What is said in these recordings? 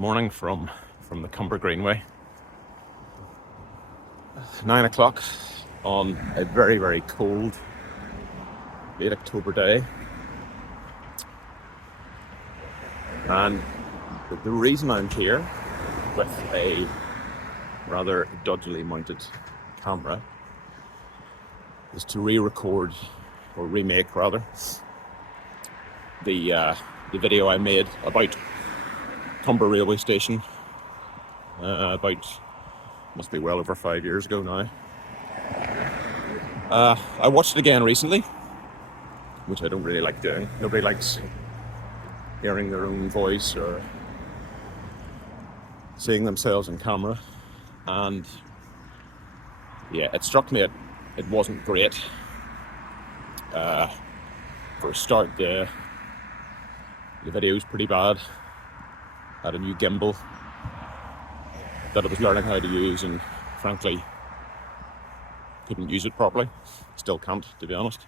Morning from the Greenway. 9 o'clock on a very, very cold late October day. And the reason I'm here with a rather dodgily mounted camera is to re-record, or remake rather, the video I made about Cumber railway station must be well over 5 years ago now. I watched it again recently, which I don't really like doing. Nobody likes hearing their own voice or seeing themselves in camera, and yeah, it struck me it wasn't great. For a start, the video's pretty bad. I had a new gimbal that I was learning how to use, and frankly couldn't use it properly. Still can't, to be honest.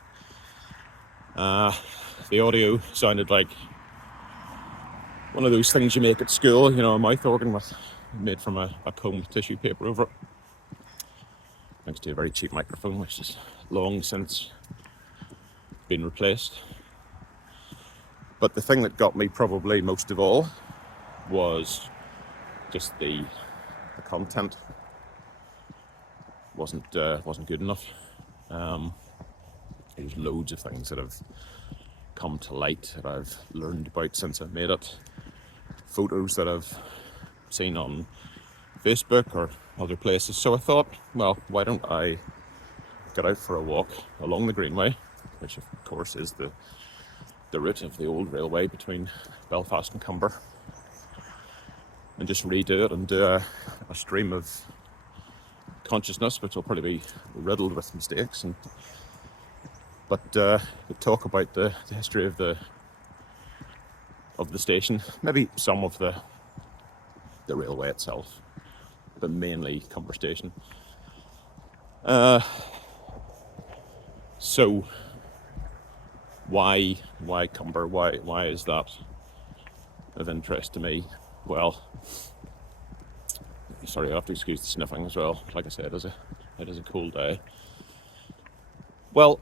The audio sounded like one of those things you make at school, you know, a mouth organ made from a comb with tissue paper over it, thanks to a very cheap microphone which is long since been replaced. But the thing that got me probably most of all was just the content wasn't good enough. There's loads of things that have come to light that I've learned about since I've made it. Photos that I've seen on Facebook or other places. So I thought, well, why don't I get out for a walk along the Greenway, which of course is the route of the old railway between Belfast and Cumber, and just redo it and do a stream of consciousness, which will probably be riddled with mistakes, but talk about the history of the station, maybe some of the railway itself, but mainly Cumber station. So why Cumber? Why is that of interest to me? Well, sorry, I have to excuse the sniffing as well. Like I said, it is a cold day. Well,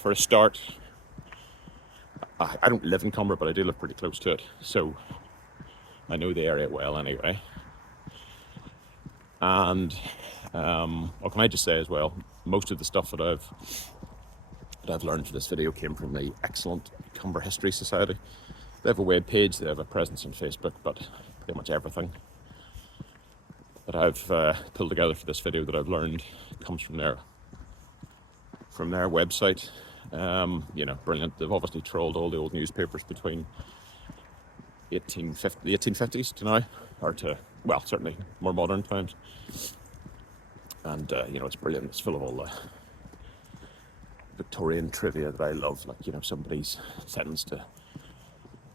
for a start, I don't live in Cumber, but I do live pretty close to it, so I know the area well anyway. And what can I just say as well? Most of the stuff that I've learned for this video came from the excellent Cumber History Society. They have a web page, they have a presence on Facebook, but pretty much everything that I've pulled together for this video that I've learned comes from their website. You know, brilliant. They've obviously trolled all the old newspapers between the 1850s to now, or to, well, certainly more modern times. And you know, it's brilliant. It's full of all the Victorian trivia that I love, like, you know, somebody's sentenced to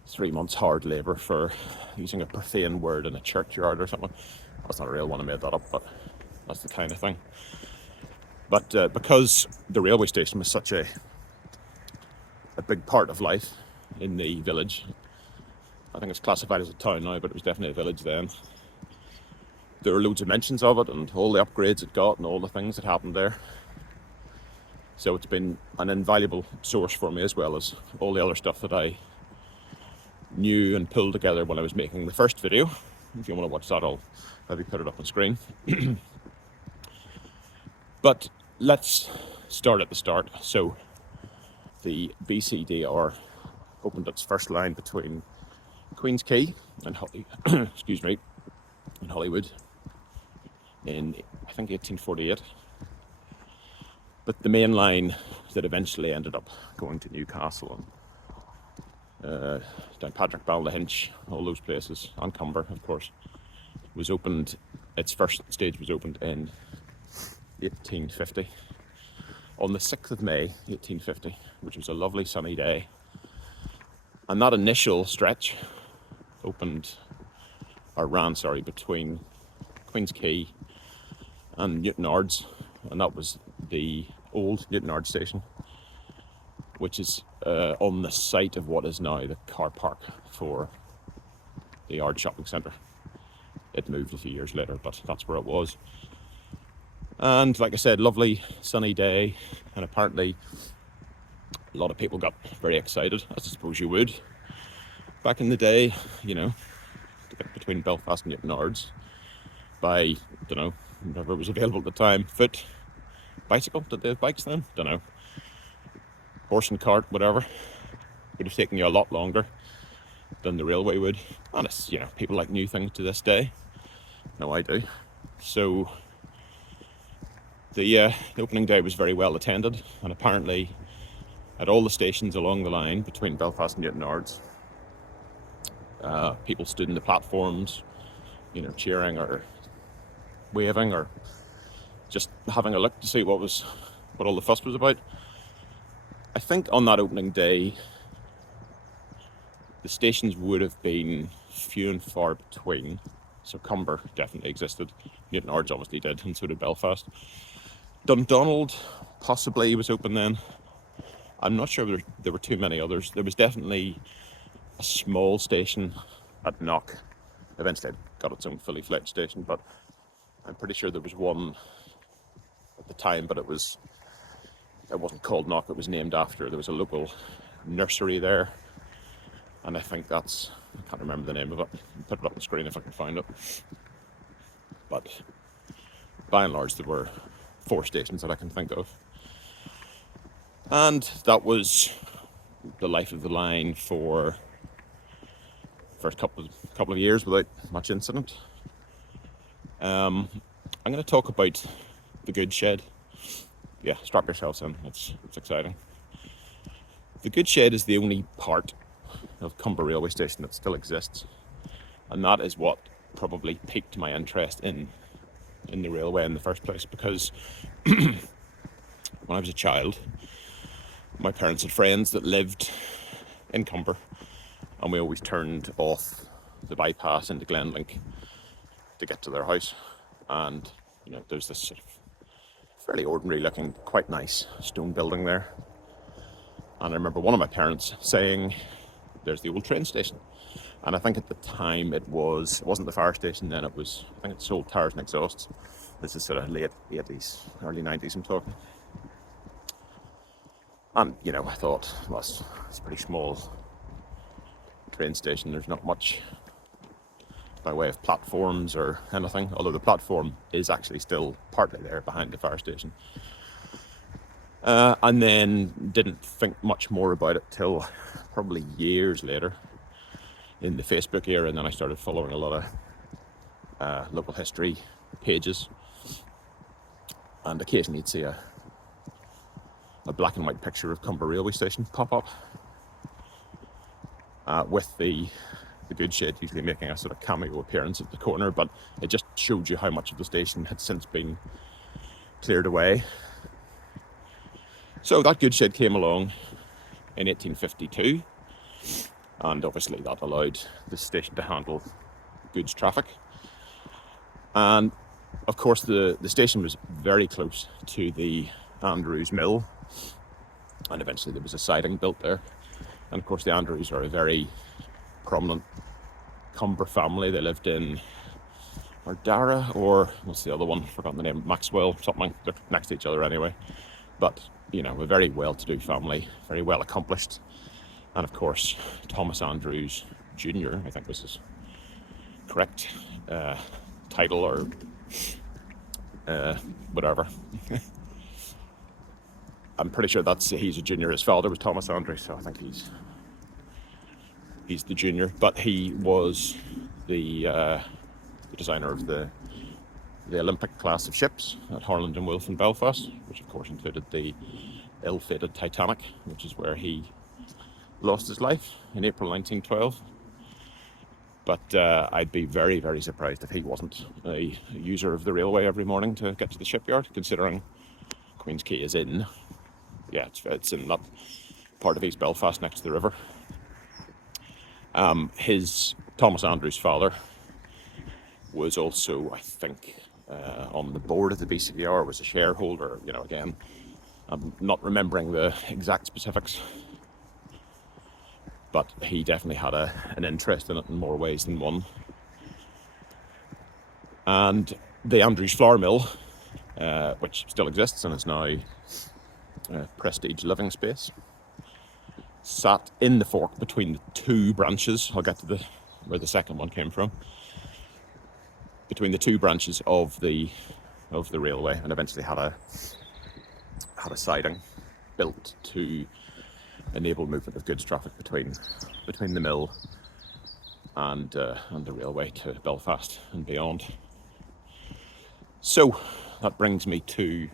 3 months hard labour for using a profane word in a churchyard or something. That's not a real one, I made that up, but that's the kind of thing. But because the railway station was such a big part of life in the village, I think it's classified as a town now, but it was definitely a village then. There are loads of mentions of it and all the upgrades it got and all the things that happened there. So it's been an invaluable source for me, as well as all the other stuff that I knew and pulled together when I was making the first video. If you want to watch that, I'll maybe put it up on screen. But let's start at the start. So the BCDR opened its first line between Queen's Quay and excuse me, in Hollywood in, I think, 1848. But the main line that eventually ended up going to Newcastle and down Patrick Ballyhinch, all those places, and Cumber, of course, was opened. Its first stage was opened in 1850, on the 6th of May 1850, which was a lovely sunny day. And that initial stretch ran between Queen's Quay and Newtonards, and that was the old Newtonard station, which is on the site of what is now the car park for the Yard Shopping Centre. it moved a few years later, but that's where it was. And like I said, lovely sunny day, and apparently a lot of people got very excited, as I suppose you would. Back in the day, you know, to get between Belfast and Newtownards by, I don't know, whatever was available at the time, foot, bicycle, did they have bikes then? Don't know. Horse and cart, whatever. Would have taken you a lot longer than the railway would. And it's, you know, people like new things to this day. No, I do. So the opening day was very well attended, and apparently at all the stations along the line between Belfast and Newtownards, people stood in the platforms, you know, cheering or waving or just having a look to see what all the fuss was about. I think on that opening day, the stations would have been few and far between. So Cumber definitely existed. Newtownards obviously did, and so did Belfast. Dundonald possibly was open then. I'm not sure there were too many others. There was definitely a small station at Knock. Eventually it got its own fully fledged station, but I'm pretty sure there was one at the time, but it wasn't called Knock, it was named after. There was a local nursery there, and I think I can't remember the name of it. I'll put it up on the screen if I can find it. But by and large, there were 4 stations that I can think of. And that was the life of the line for the first couple of years without much incident. I'm going to talk about the goods shed. Yeah, strap yourselves in, it's exciting. The goods shed is the only part of Cumber railway station that still exists, and that is what probably piqued my interest in the railway in the first place, because when I was a child, my parents had friends that lived in Cumber, and we always turned off the bypass into Glenlink to get to their house. And you know, there's this sort of fairly ordinary looking, quite nice stone building there. And I remember one of my parents saying, there's the old train station. And I think at the time it wasn't the fire station then, I think it sold tires and exhausts. This is sort of late 80s, early 90s I'm talking. And, you know, I thought, well, it's a pretty small train station. There's not much by way of platforms or anything, although the platform is actually still partly there behind the fire station. And then didn't think much more about it till probably years later in the Facebook era, and then I started following a lot of local history pages, and occasionally you'd see a black and white picture of Cumber railway station pop up, with the goods shed usually making a sort of cameo appearance at the corner, but it just showed you how much of the station had since been cleared away. So that goods shed came along in 1852, and obviously that allowed the station to handle goods traffic. And of course the station was very close to the Andrews mill, and eventually there was a siding built there. And of course the Andrews are a very prominent Cumber family. They lived in Ardara, or what's the other one? Forgotten the name. Maxwell, something. They're next to each other anyway. But, you know, a very well-to-do family, very well accomplished. And of course, Thomas Andrews Jr., I think was his correct title, or whatever. I'm pretty sure he's a junior. His father was Thomas Andrews, so I think he's the junior. But he was the designer of the Olympic class of ships at Harland and Wolff in Belfast, which of course included the ill-fated Titanic, which is where he lost his life in April 1912. But I'd be very, very surprised if he wasn't a user of the railway every morning to get to the shipyard, considering Queen's Quay is in. Yeah, it's in that part of East Belfast next to the river. His Thomas Andrews' father was also, I think, on the board of the BCVR, was a shareholder. You know, again, I'm not remembering the exact specifics, but he definitely had an interest in it in more ways than one. And the Andrews Flour Mill, which still exists and is now a prestige living space, sat in the fork between the two branches. I'll get to where the second one came from. Between the two branches of the railway, and eventually had a siding built to enable movement of goods traffic between the mill and the railway to Belfast and beyond. So that brings me to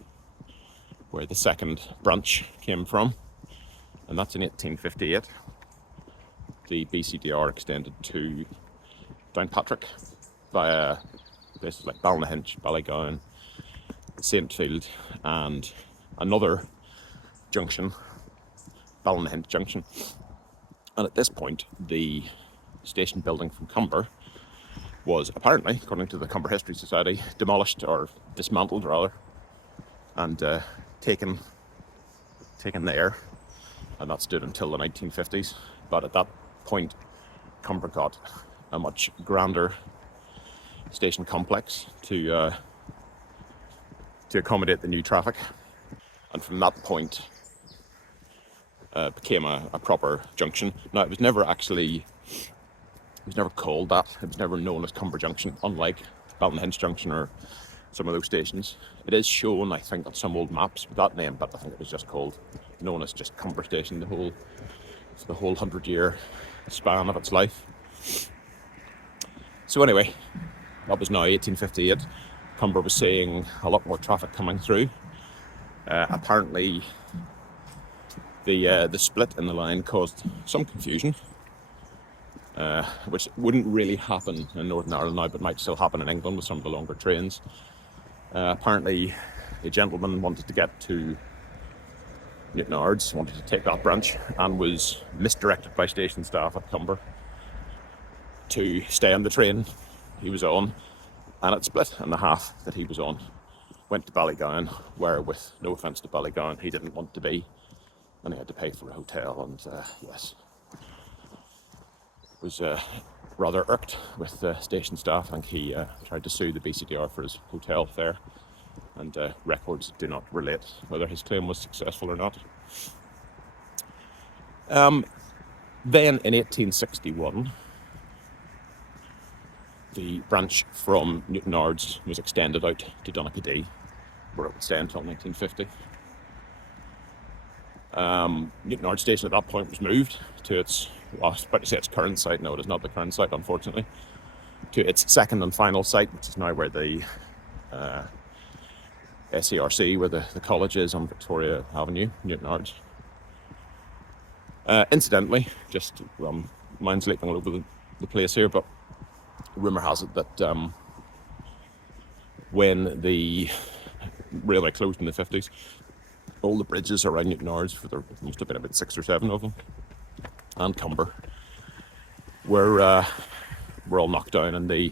where the second branch came from, and that's in 1858. The BCDR extended to Downpatrick via places like Ballynahinch, Ballygowan, Saintfield, and another junction, Ballynahinch Junction. And at this point, the station building from Cumber was apparently, according to the Cumber History Society, demolished, or dismantled rather, and taken there, and that stood until the 1950s. But at that point, Cumber got a much grander station complex to accommodate the new traffic, and from that point became a proper junction. Now, it was never called that. It was never known as Cumber Junction, unlike Ballynahinch Junction or some of those stations. It is shown, I think, on some old maps with that name, but I think it was just known as just Cumber Station the whole 100-year span of its life. So anyway, that was now 1858. Cumber was seeing a lot more traffic coming through. Apparently, the split in the line caused some confusion, which wouldn't really happen in Northern Ireland now, but might still happen in England with some of the longer trains. Apparently, a gentleman wanted to get to Newtonards, wanted to take that branch, and was misdirected by station staff at Cumber to stay on the train he was on, and it split, and the half that he was on went to Ballygowan, where, with no offence to Ballygowan, he didn't want to be, and he had to pay for a hotel, and yes, was rather irked with the station staff. I think he tried to sue the BCDR for his hotel fare, and records do not relate whether his claim was successful or not. Then in 1861, the branch from Newtonards was extended out to Donaghadee, where it would stay until 1950. Newtonards station at that point was moved to its, well, I was about to say its current site. No, it is not the current site, unfortunately. To its second and final site, which is now where the SERC, where the college is, on Victoria Avenue, Newtonards. Incidentally, just mine's leaping all over the place here, but rumour has it that when the railway closed in the 50s, all the bridges around Newtonards, there must have been about 6 or 7 of them, and Cumber, were all knocked down, and the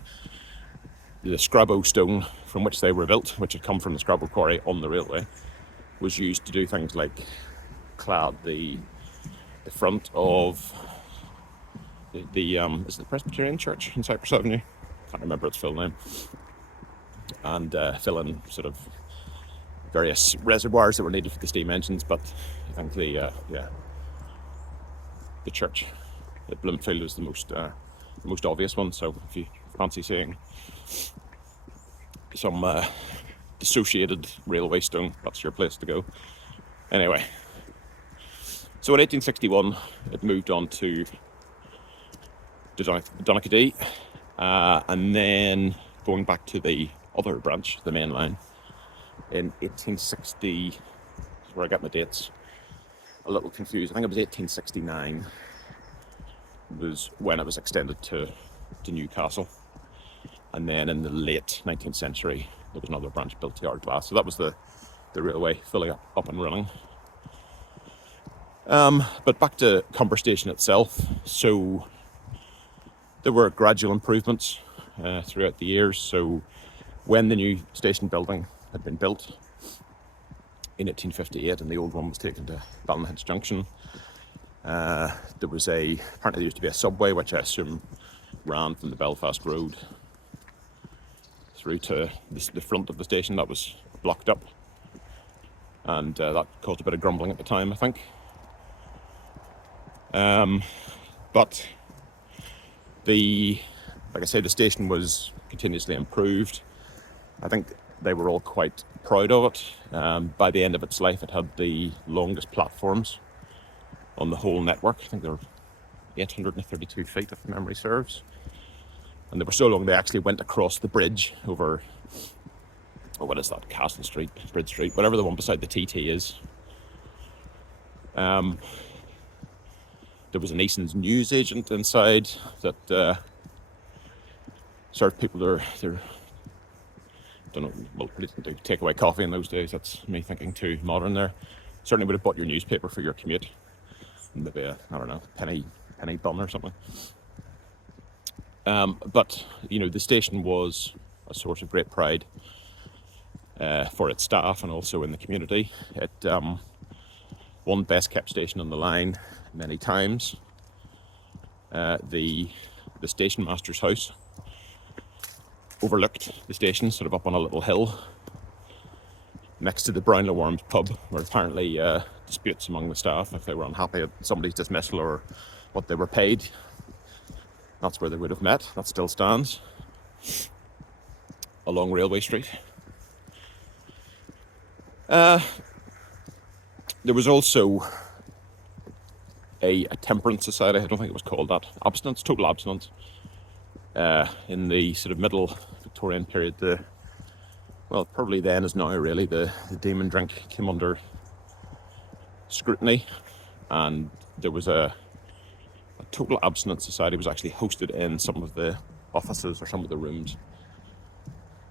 Scrabo stone from which they were built, which had come from the Scrabo quarry on the railway, was used to do things like clad the front of the is it the Presbyterian Church in Cypress Avenue? Can't remember its full name. And fill in sort of various reservoirs that were needed for the steam engines, but I think the church at Bloomfield was the most obvious one. So if you fancy seeing some dissociated railway stone, that's your place to go. Anyway, so in 1861 it moved on to Donaghadee, and then going back to the other branch, the main line, in 1860, where I get my dates a little confused, I think it was 1869 was when it was extended to Newcastle, and then in the late 19th century there was another branch built to Ardglass. So that was the railway fully up and running. But back to Cumber Station itself. So there were gradual improvements throughout the years. So when the new station building had been built in 1858 and the old one was taken to Ballynahinch Junction, there was apparently there used to be a subway, which I assume ran from the Belfast Road through to the front of the station that was blocked up, and that caused a bit of grumbling at the time, I think. But like I say, the station was continuously improved. I think they were all quite proud of it. By the end of its life, it had the longest platforms on the whole network. I think they were 832 feet, if memory serves. And they were so long they actually went across the bridge over, what is that, Castle Street, Bridge Street, whatever the one beside the TT is. There was an Eason's news agent inside that served people their don't know, well, they didn't do takeaway coffee in those days. That's me thinking too modern there. Certainly would have bought your newspaper for your commute. Maybe a, I don't know, penny bun or something. But, you know, the station was a source of great pride for its staff and also in the community. It won best kept station on the line many times. The station master's house overlooked the station, sort of up on a little hill next to the Brownlow Worms pub, where apparently disputes among the staff, if they were unhappy at somebody's dismissal or what they were paid, that's where they would have met. That still stands along Railway Street. There was also a temperance society. I don't think it was called that. Abstinence, total abstinence. In the sort of middle Victorian period, well, probably then as now really, the demon drink came under scrutiny, and there was a total abstinence society was actually hosted in some of the offices or some of the rooms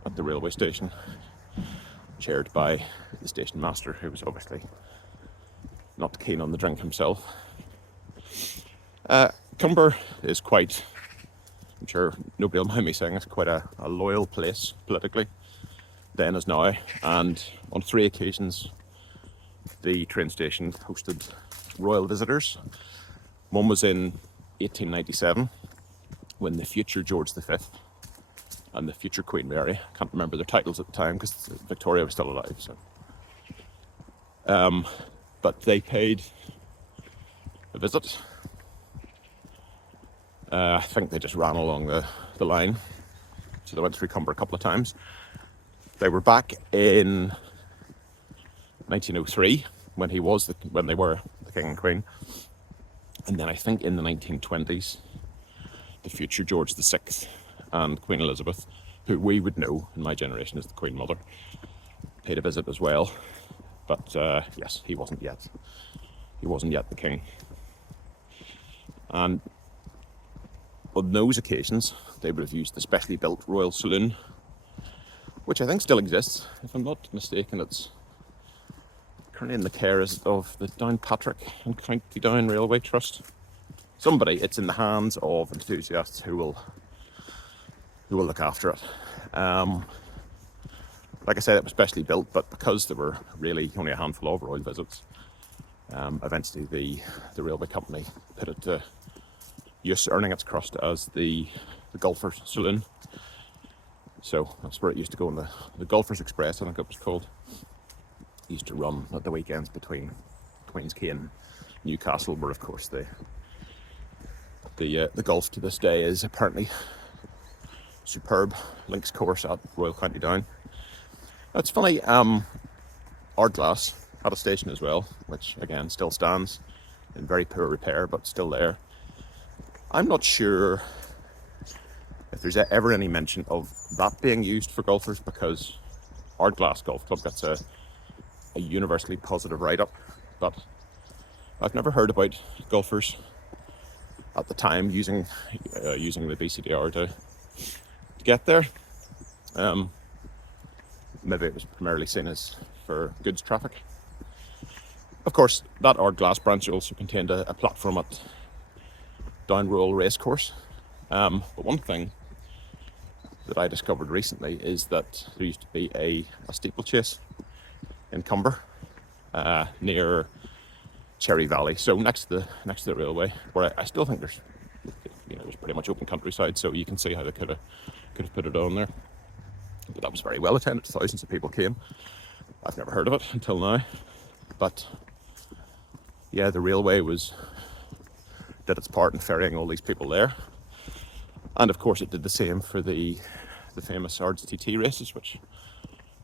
at the railway station, chaired by the station master, who was obviously not keen on the drink himself. Cumber is quite, I'm sure nobody will mind me saying, it's quite a loyal place politically, then as now, and on 3 occasions the train station hosted royal visitors. One was in 1897 when the future George V and the future Queen Mary, I can't remember their titles at the time because Victoria was still alive, so but they paid a visit. I think they just ran along the line, so they went through Cumber a couple of times. They were back in 1903 when they were the King and Queen, and then I think in the 1920s the future George VI and Queen Elizabeth, who we would know in my generation as the Queen Mother, paid a visit as well. But yes, he wasn't yet the king. And on those occasions, they would have used the specially built Royal Saloon, which I think still exists. If I'm not mistaken, it's currently in the care of the Downpatrick and County Down Railway Trust. It's in the hands of enthusiasts who will look after it. Like I said, it was specially built, but because there were really only a handful of royal visits, eventually the railway company put it to use, earning its crust as the Golfers Saloon. So that's where it used to go in the Golfers Express, I think it was called. It used to run at the weekends between Queen's Quay and Newcastle, where of course the golf to this day is apparently superb. Links course at Royal County Down. It's funny, Ardglass had a station as well, which again still stands in very poor repair, but still there. I'm not sure if there's ever any mention of that being used for golfers, because Ardglass Golf Club gets a universally positive write-up, but I've never heard about golfers at the time using the BCDR to get there. Maybe it was primarily seen as for goods traffic. Of course, that Ardglass branch also contained a platform at Down Rural Racecourse. But one thing that I discovered recently is that there used to be a steeplechase in Cumber near Cherry Valley, so next to the railway, where I still think there's pretty much open countryside, so you can see how they could have put it on there. But that was very well attended. Thousands of people came. I've never heard of it until now. But yeah, the railway did its part in ferrying all these people there. And of course it did the same for the famous RTT races, which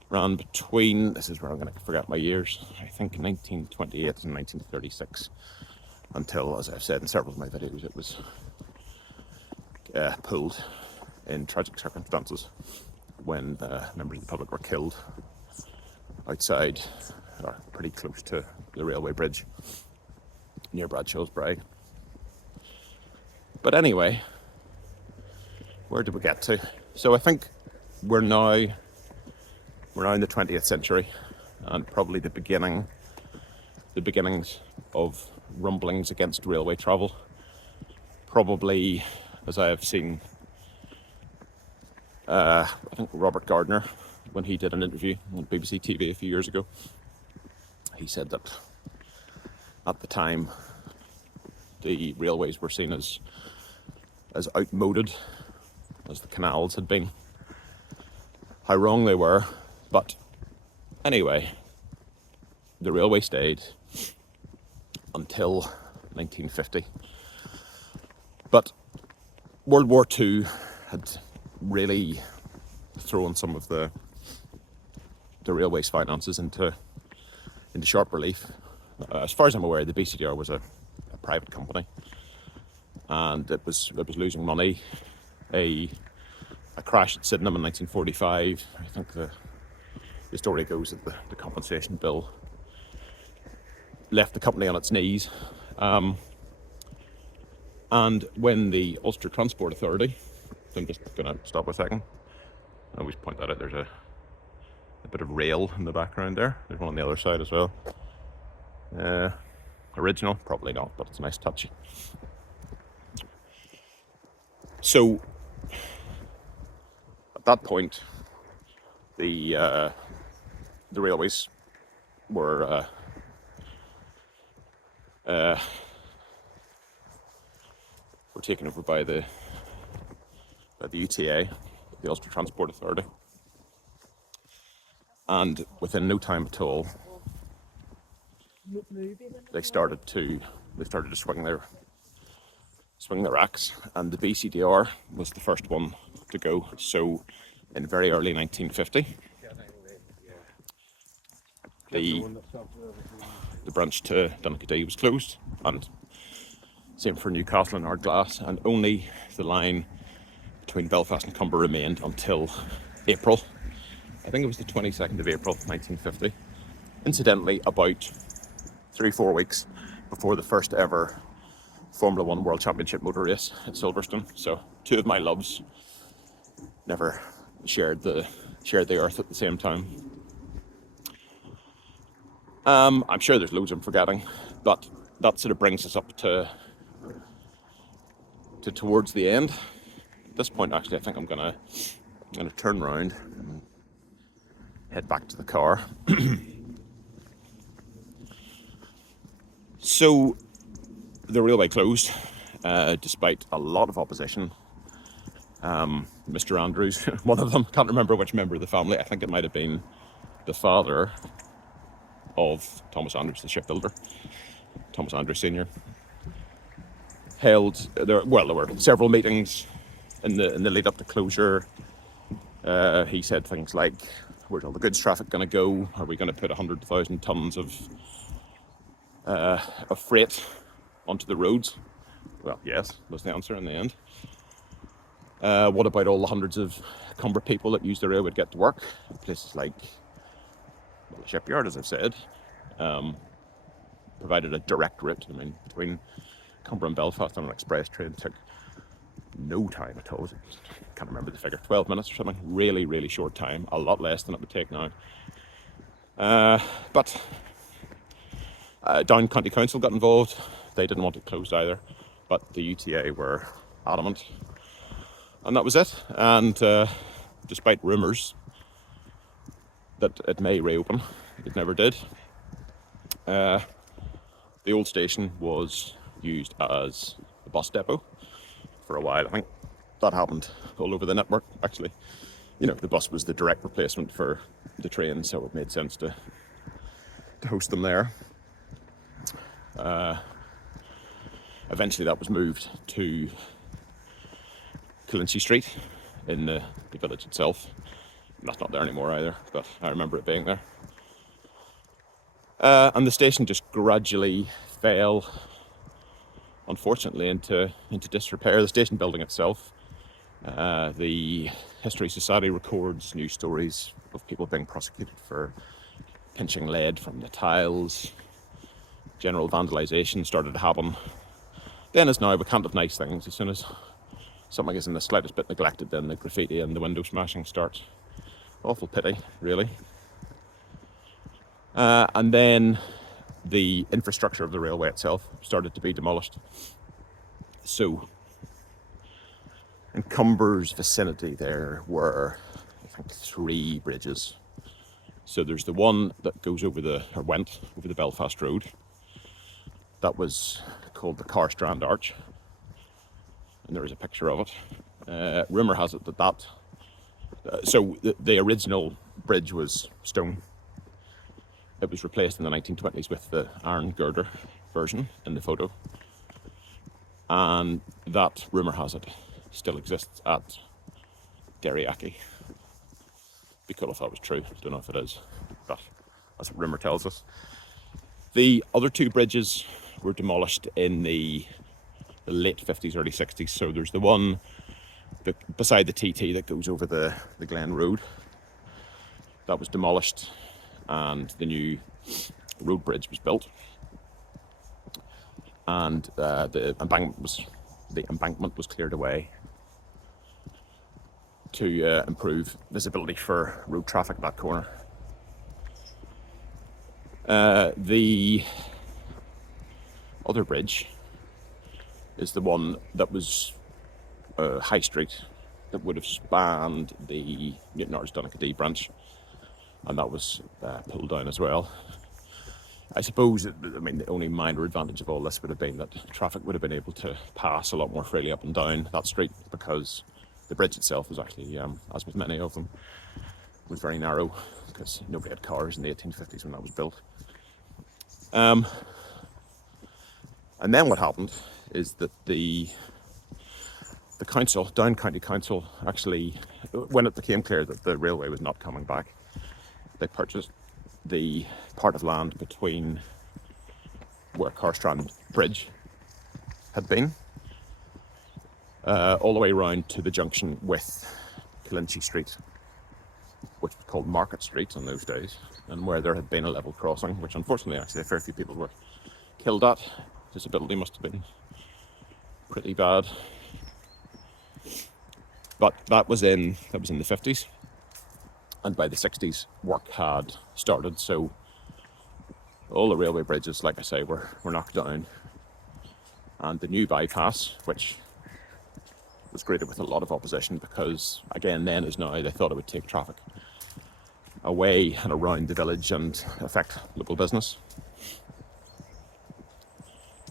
ran between, this is where I'm going to forget my years, I think 1928 and 1936, until, as I've said in several of my videos, it was pulled in tragic circumstances when members of the public were killed outside, or pretty close to the railway bridge near Bradshaw's Bride. But anyway, where did we get to? So I think we're now in the 20th century, and probably the beginnings of rumblings against railway travel. Probably, as I have seen, I think Robert Gardner, when he did an interview on BBC TV a few years ago, he said that at the time the railways were seen as outmoded as the canals had been. How wrong they were, but anyway, the railway stayed until 1950. But World War II had really thrown some of the railway's finances into sharp relief. As far as I'm aware, the BCDR was a private company, and it was losing money. A crash at Sydenham in 1945. I think the story goes that the compensation bill left the company on its knees. And when the Ulster Transport Authority, so I'm just going to stop a second. I always point that out. There's a bit of rail in the background there. There's one on the other side as well. Original? Probably not, but it's a nice touch. So at that point, the railways were taken over by the UTA, the Ulster Transport Authority, and within no time at all, they started to swing their axe, and the BCDR was the first one to go. So in very early 1950, the branch to Donaghadee was closed, and same for Newcastle and Ardglass, and only the line between Belfast and Cumber remained until April. I think it was the 22nd of April 1950. Incidentally, about 3-4 weeks before the first ever Formula 1 World Championship motor race at Silverstone. So two of my loves never shared the earth at the same time. I'm sure there's loads I'm forgetting, but that sort of brings us up to towards the end. At this point, actually, I think I'm gonna turn around and head back to the car. So the railway closed, despite a lot of opposition. Mr. Andrews, one of them, can't remember which member of the family, I think it might have been the father of Thomas Andrews, the shipbuilder, Thomas Andrews Sr., there were several meetings in the lead up to closure. He said things like, where's all the goods traffic going to go? Are we going to put 100,000 tonnes of freight onto the roads? Well, yes, was the answer in the end. What about all the hundreds of Cumber people that use the railway to get to work? Places like the shipyard, as I've said, provided a direct route. I mean, between Cumber and Belfast on an express train took no time at all. I can't remember the figure, 12 minutes or something. Really, really short time, a lot less than it would take now. But Down County Council got involved. They didn't want it closed either, but the UTA were adamant. And that was it. And despite rumours that it may reopen, it never did. The old station was used as a bus depot for a while. I think that happened all over the network, actually. the bus was the direct replacement for the train, so it made sense to host them there. Eventually that was moved to Colincy Street in the village itself. That's not there anymore either, but I remember it being there. And the station just gradually fell, unfortunately, into disrepair. The station building itself, the History Society records news stories of people being prosecuted for pinching lead from the tiles. General vandalisation started to happen. Then as now, we can't have nice things. As soon as something is in the slightest bit neglected, then the graffiti and the window smashing starts. Awful pity, really. And then the infrastructure of the railway itself started to be demolished. So in Cumber's vicinity there were, I think, 3 bridges. So there's the one that went over the Belfast Road. That was called the Carstrand Arch, and there is a picture of it. Rumour has it that so the original bridge was stone. It was replaced in the 1920s with the iron girder version in the photo, and that, rumour has it, still exists at Derryachy. Be cool if that was true. Don't know if it is, but that's what rumour tells us. The other 2 bridges were demolished in the late 50s, early 60s. So there's the one beside the TT that goes over the Glen Road. That was demolished, and the new road bridge was built. And the embankment was cleared away to improve visibility for road traffic at that corner. The other bridge is the one that was High Street, that would have spanned the Newtownards Donaghadee branch, and that was pulled down as well. I suppose, the only minor advantage of all this would have been that traffic would have been able to pass a lot more freely up and down that street, because the bridge itself was actually, as with many of them, was very narrow, because nobody had cars in the 1850s when that was built. And then what happened is that the council, Down County Council, actually, when it became clear that the railway was not coming back, they purchased the part of land between where Carstrand Bridge had been, all the way round to the junction with Colincy Street, which was called Market Street in those days, and where there had been a level crossing, which unfortunately actually a fair few people were killed at. Disability must have been pretty bad. But that was in the 50s, and by the 60s work had started, so all the railway bridges, like I say, were knocked down, and the new bypass, which was greeted with a lot of opposition, because again, then as now, they thought it would take traffic away and around the village and affect local business.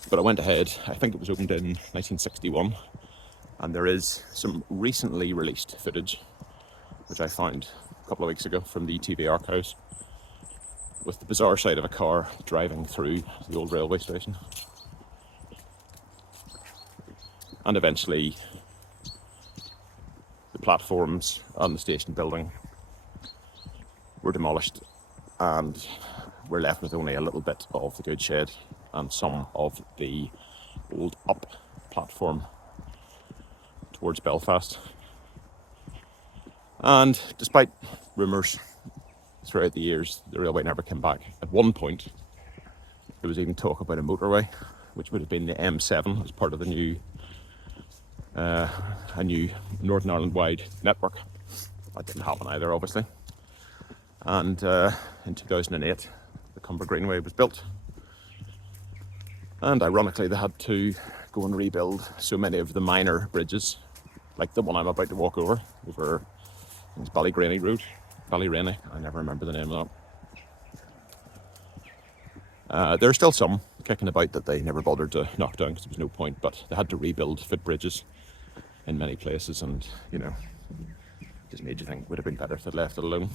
But I went ahead. I think it was opened in 1961, and there is some recently released footage, which I found a couple of weeks ago from the ETV archives, with the bizarre sight of a car driving through the old railway station. And eventually the platforms and the station building were demolished, and we're left with only a little bit of the goods shed and some of the old up platform towards Belfast. And despite rumours throughout the years, the railway never came back. At one point, there was even talk about a motorway, which would have been the M7 as part of the new a new Northern Ireland-wide network. That didn't happen either, obviously. And in 2008, the Cumber Greenway was built. And ironically, they had to go and rebuild so many of the minor bridges, like the one I'm about to walk over Ballygrainy Road. Ballyrainy, I never remember the name of that. There are still some kicking about that they never bothered to knock down because there was no point, but they had to rebuild footbridges in many places, and just made you think would have been better if they'd left it alone.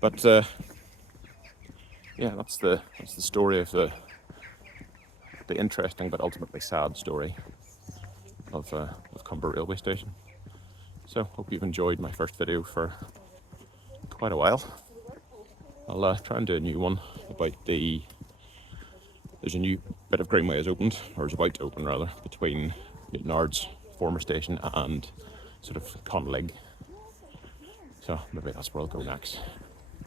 But yeah, that's the story of the interesting but ultimately sad story of Cumber railway station. So hope you've enjoyed my first video for quite a while. I'll try and do a new one about there's a new bit of Greenway has opened, or is about to open rather, between Newtonard's former station and sort of Conlig. So maybe that's where I'll go next.